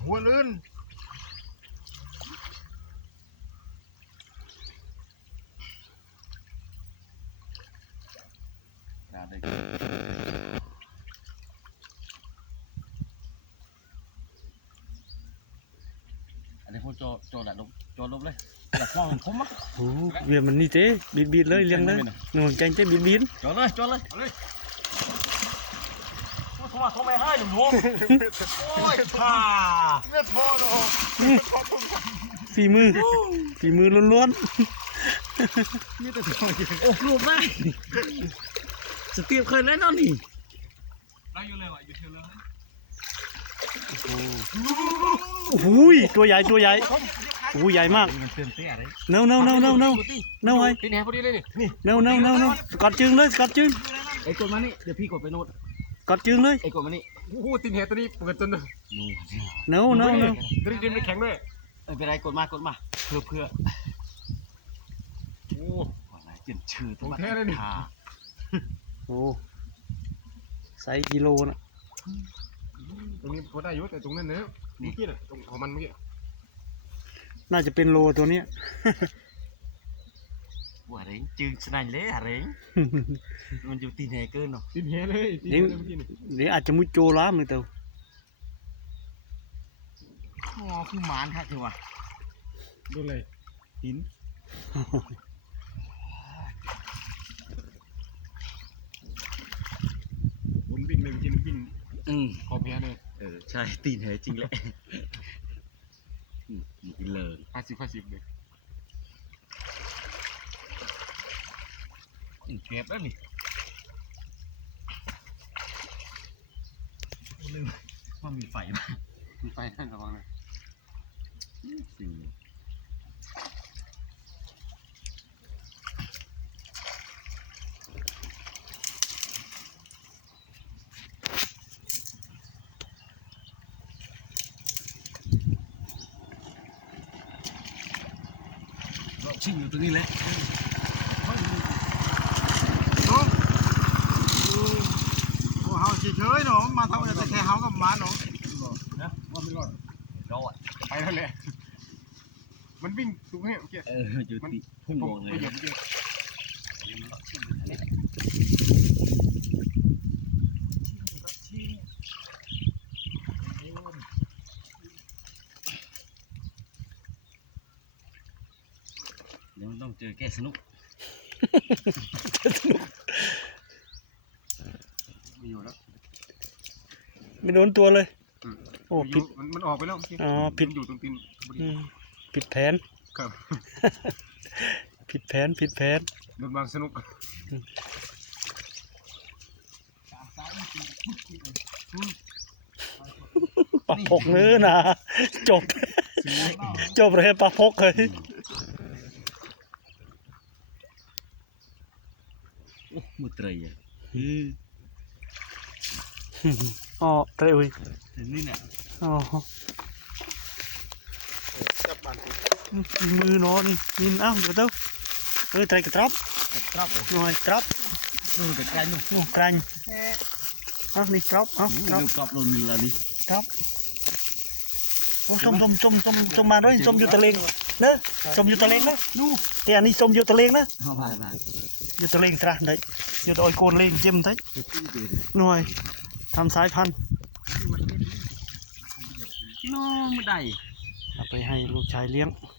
หัวลื่นอันนี้พูดโจหละลบโจลบเลยหลักมองผมคุ้มอ่ะโอ้เวียมันนี่เจ๊บีดเลยเลี้ยงเลยหนูแกงเจ๊บีดโจเลยโทรมาให้หนูโอ้ยผ่าเลือดพ่อเนาะฝีมือล้วนมีแต่ตัวอยู่โอ้ลูกได้สเตียบเคยเล่นนั่นนี่ได้อยู่เลยว่ะอยู่เท่าเลยโอ้โหตัวใหญ่โอ้โหใหญ่มากมันเตือนเตี้ยเลยเน่าไอ้ที่ไหนพอดีเลยนี่เน่าสกัดจึงเลยสกัดจึงไอ้กดมานี่เดี๋ยวพี่กดไปโน้ตสกัดจึงเลยไอ้กดมานี่โอ้โหตีนเหตุตัวนี้เปิดจนเลยเน่าตัวนี้ดินไม่แข็งด้วยเป็นไรกดมาเพื่อโอ้อะไรเจ็บชื่อของแท้เลยนี่โอ้ไซส์กิโลนะตรงนี้พอได้อยู่แต่ตรงนั้นเนื้อเมื่อกี้น่ะตรงของมันเมื่อกี้น่าจะเป็นโลตัวเนี้ยว่าเร่งจึงสนั่นเลยอะเร่งมันอยู่ตีนแหเกินเนาะตีนเหตุเลยตีนเหตุเมื่อกี้นี่เดี๋ยวอาจจะมุดโจล้ามเลยเต้าอ๋อคือหมานครับคือว่าดูเลยหินผมวิ่งเลยเมื่อกี้นี่วิ่ง ขอบแพ้เลยใช่ตีนแหจริงแหละกินเลย 50เลยเก็บแล้วนี่ลืมว่ามีไฟมามีไฟนั่นระวังเลยสิ่งชิงอยู่ตรงนี้แหละโอ้เฮาเฉยๆเนาะมาทำอะไรแต่แค่เฮากับหมาเนาะนะว่าไม่รอดรอดไปแล้วแหละมันวิ่งสูงเนี่ยเมื่อกี้อยู่ที่พุ่งวงเลยไปเหยียบเมื่อกี้เดี๋ยวต้องเจอแก้สนุกมีอยู่แล้วไม่โดนตัวเลยโอ้ผิดมันออกไปแล้วเมื่อกี้อ๋อผิดมันอยู่ตรงตีนพอดีผิดแผนครับผิดแผนโดนบางสนุกปลาพกเนื้อนะจบเลยปลาพกเลยโอ้มือเตยอ่ะอ๋อเตยอุ้ยนี่เนี่ยอ๋อจับมันมือนอนนี่เอ้าเดี๋ยวเต้าเตยกระทบครับเลยหน่อยกระทบดูแต่ไกลนู่นโอ้กรันนี่กระทบกระทบดูกรอบลงนี่ละนี่กระทบโอ้ส้มมาด้วยส้มอยู่ตะเลงเนอะส้มอยู่ตะเลงนะนู่แต่อันนี้ส้มอยู่ตะเลงนะเข้าไปบ้านอยู่ตะเลงตราđấyอยู่ตะโอยโกนเลงเจ็มthấy หน่วยทำสายพันธุ์น้องไม่ได้เอาไปให้ลูกชายเลี้ยง